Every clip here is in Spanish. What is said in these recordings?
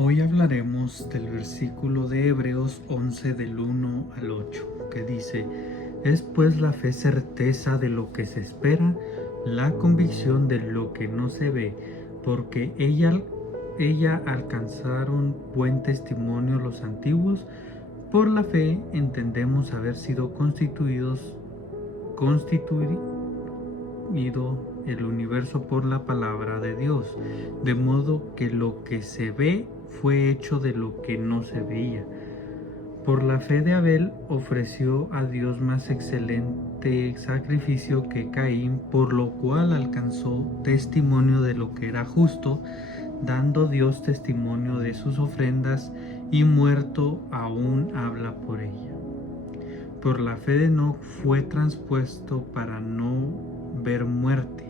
Hoy hablaremos del versículo de Hebreos 11 del 1 al 8, que dice: Es pues la fe certeza de lo que se espera, la convicción de lo que no se ve, porque ella alcanzaron buen testimonio los antiguos. Por la fe entendemos haber sido constituido el universo por la palabra de Dios, de modo que lo que se ve fue hecho de lo que no se veía. Por la fe de Abel ofreció a Dios más excelente sacrificio que Caín, por lo cual alcanzó testimonio de lo que era justo, dando Dios testimonio de sus ofrendas, y muerto aún habla por ella. Por la fe de Enoc fue traspuesto para no ver muerte,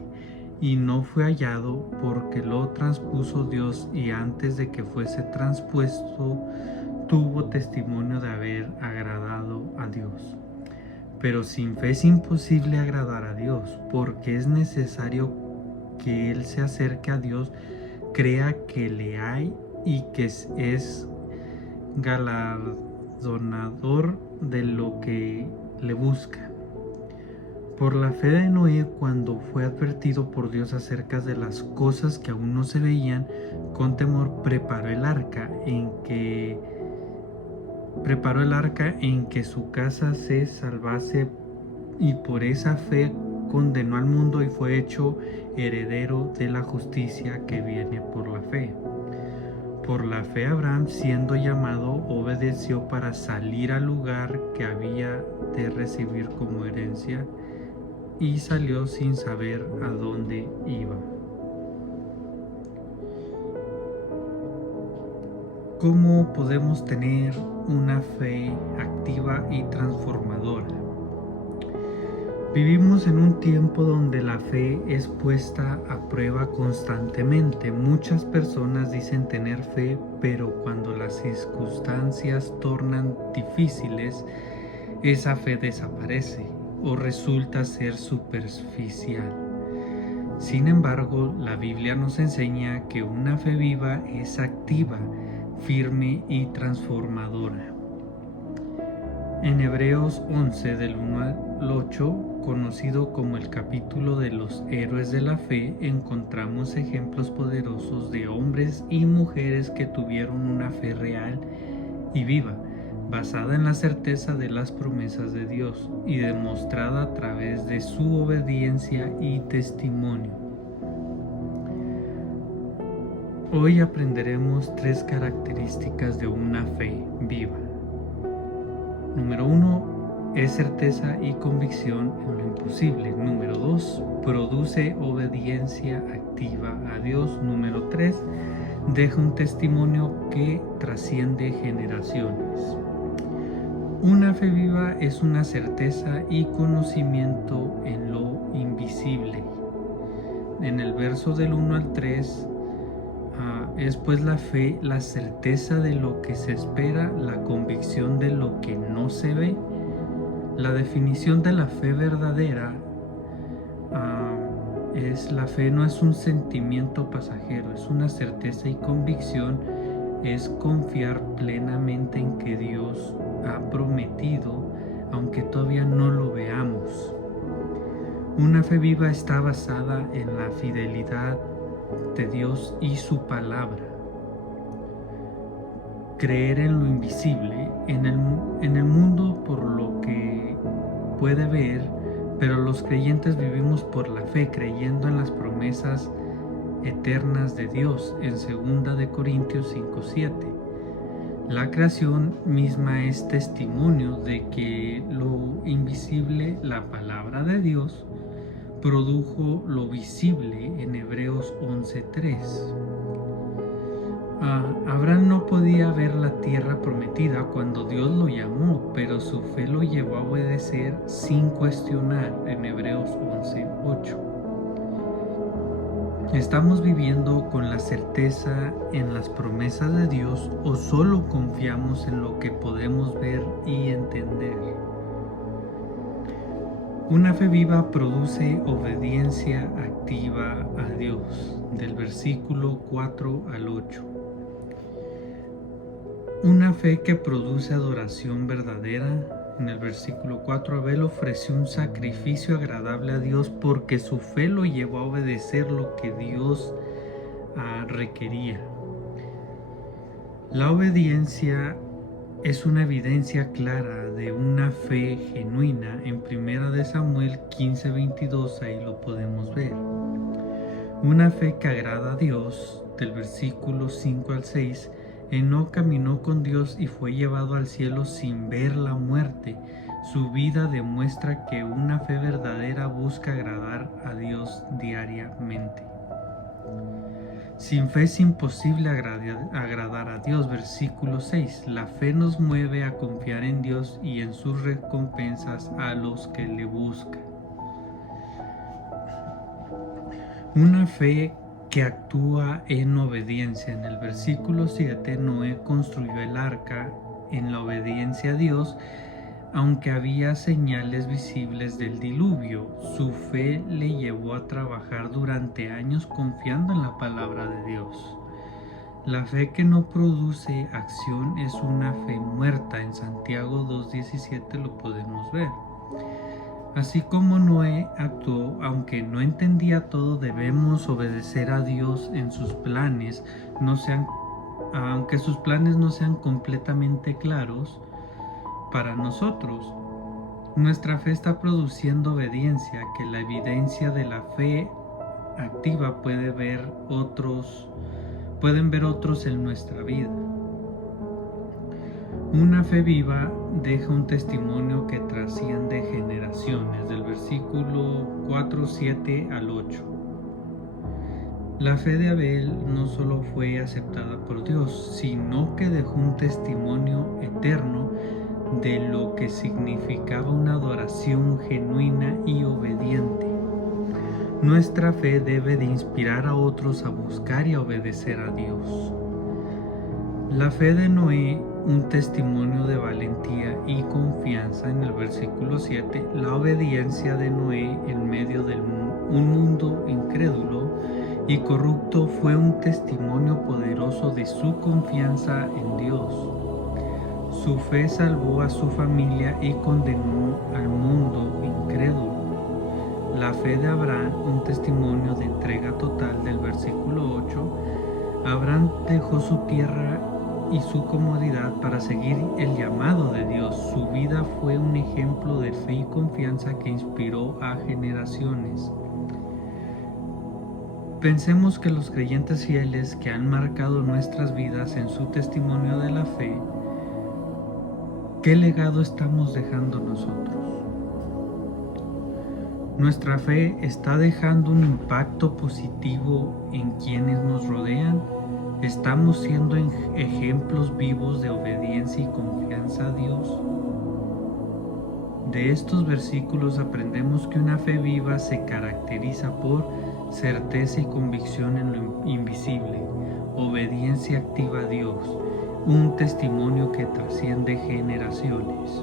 y no fue hallado porque lo traspuso Dios, y antes de que fuese traspuesto tuvo testimonio de haber agradado a Dios. Pero sin fe es imposible agradar a Dios, porque es necesario que él se acerque a Dios, crea que le hay y que es galardonador de lo que le busca. Por la fe de Noé, cuando fue advertido por Dios acerca de las cosas que aún no se veían, con temor preparó el arca en que su casa se salvase, y por esa fe condenó al mundo y fue hecho heredero de la justicia que viene por la fe. Por la fe Abraham, siendo llamado, obedeció para salir al lugar que había de recibir como herencia, y salió sin saber a dónde iba. ¿Cómo podemos tener una fe activa y transformadora? Vivimos en un tiempo donde la fe es puesta a prueba constantemente. Muchas personas dicen tener fe, pero cuando las circunstancias tornan difíciles, esa fe desaparece o resulta ser superficial. Sin embargo, la Biblia nos enseña que una fe viva es activa, firme y transformadora. En Hebreos 11 del 1 al 8, conocido como el capítulo de los héroes de la fe, encontramos ejemplos poderosos de hombres y mujeres que tuvieron una fe real y viva, basada en la certeza de las promesas de Dios y demostrada a través de su obediencia y testimonio. Hoy aprenderemos 3 características de una fe viva. Número 1, es certeza y convicción en lo imposible. Número 2, produce obediencia activa a Dios. Número 3, deja un testimonio que trasciende generaciones. Una fe viva es una certeza y conocimiento en lo invisible. En el verso del 1 al 3, es pues la fe, la certeza de lo que se espera, la convicción de lo que no se ve. La definición de la fe verdadera la fe no es un sentimiento pasajero, es una certeza y convicción, es confiar plenamente en que Dios ha prometido, aunque todavía no lo veamos. Una fe viva está basada en la fidelidad de Dios y su palabra. Creer en lo invisible, en el mundo por lo que puede ver, pero los creyentes vivimos por la fe, creyendo en las promesas eternas de Dios, en 2 de Corintios 5:7. La creación misma es testimonio de que lo invisible, la palabra de Dios, produjo lo visible en Hebreos 11:3. Abraham no podía ver la tierra prometida cuando Dios lo llamó, pero su fe lo llevó a obedecer sin cuestionar en Hebreos 11:8. ¿Estamos viviendo con la certeza en las promesas de Dios o solo confiamos en lo que podemos ver y entender? Una fe viva produce obediencia activa a Dios, del versículo 4 al 8. Una fe que produce adoración verdadera. En el versículo 4, Abel ofreció un sacrificio agradable a Dios porque su fe lo llevó a obedecer lo que Dios requería. La obediencia es una evidencia clara de una fe genuina. En 1 de Samuel 15:22 ahí lo podemos ver. Una fe que agrada a Dios. Del versículo 5 al 6, Enoc caminó con Dios y fue llevado al cielo sin ver la muerte. Su vida demuestra que una fe verdadera busca agradar a Dios diariamente. Sin fe es imposible agradar a Dios. Versículo 6. La fe nos mueve a confiar en Dios y en sus recompensas a los que le buscan. Una fe que actúa en obediencia. En el versículo 7, Noé construyó el arca en la obediencia a Dios, aunque había señales visibles del diluvio. Su fe le llevó a trabajar durante años confiando en la palabra de Dios. La fe que no produce acción es una fe muerta. En Santiago 2:17 lo podemos ver. Así como Noé actuó, aunque no entendía todo, debemos obedecer a Dios en sus planes, aunque sus planes no sean completamente claros para nosotros. Nuestra fe está produciendo obediencia, que la evidencia de la fe activa pueden ver otros en nuestra vida. Una fe viva deja un testimonio que trasciende generaciones. Del versículo 4, 7 al 8. La fe de Abel no solo fue aceptada por Dios, sino que dejó un testimonio eterno de lo que significaba una adoración genuina y obediente. Nuestra fe debe de inspirar a otros a buscar y a obedecer a Dios. La fe de Noé, un testimonio de valentía y confianza. En el versículo 7, la obediencia de Noé en medio de un mundo incrédulo y corrupto fue un testimonio poderoso de su confianza en Dios. Su fe salvó a su familia y condenó al mundo incrédulo. La fe de Abraham, un testimonio de entrega total. Del versículo 8, Abraham dejó su tierra y su comodidad para seguir el llamado de Dios. Su vida fue un ejemplo de fe y confianza que inspiró a generaciones. Pensemos que los creyentes fieles que han marcado nuestras vidas en su testimonio de la fe, ¿qué legado estamos dejando nosotros? ¿Nuestra fe está dejando un impacto positivo en quienes nos rodean? ¿Estamos siendo ejemplos vivos de obediencia y confianza a Dios? De estos versículos aprendemos que una fe viva se caracteriza por certeza y convicción en lo invisible, obediencia activa a Dios, un testimonio que trasciende generaciones.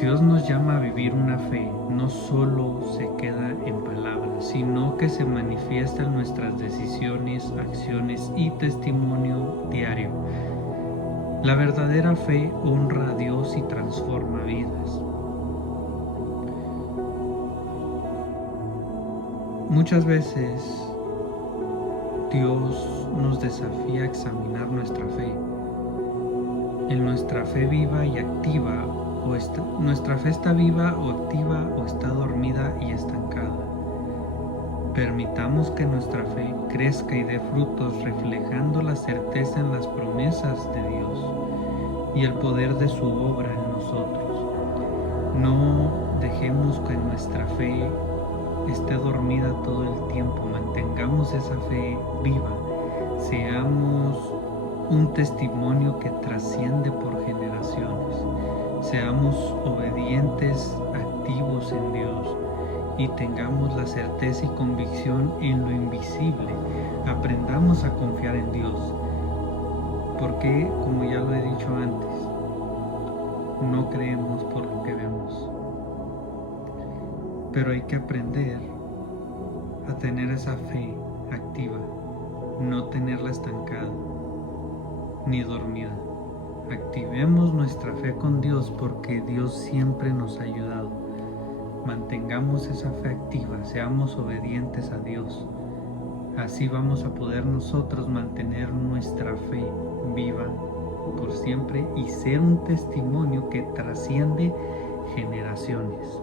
Dios nos llama a vivir una fe, no solo se queda en palabras, sino que se manifiesta en nuestras decisiones, acciones y testimonio diario. La verdadera fe honra a Dios y transforma vidas. Muchas veces Dios nos desafía a examinar nuestra fe. En nuestra fe viva y activa, nuestra fe está viva o activa o está dormida y estancada. Permitamos que nuestra fe crezca y dé frutos, reflejando la certeza en las promesas de Dios y el poder de su obra en nosotros. No dejemos que nuestra fe esté dormida todo el tiempo. Mantengamos esa fe viva. Seamos un testimonio que trasciende por generaciones. Seamos obedientes, activos en Dios y tengamos la certeza y convicción en lo invisible. Aprendamos a confiar en Dios, porque, como ya lo he dicho antes, no creemos por lo que vemos, pero hay que aprender a tener esa fe activa, no tenerla estancada, ni dormida. Activemos nuestra fe con Dios porque Dios siempre nos ha ayudado. Mantengamos esa fe activa, seamos obedientes a Dios. Así vamos a poder nosotros mantener nuestra fe viva por siempre y ser un testimonio que trasciende generaciones.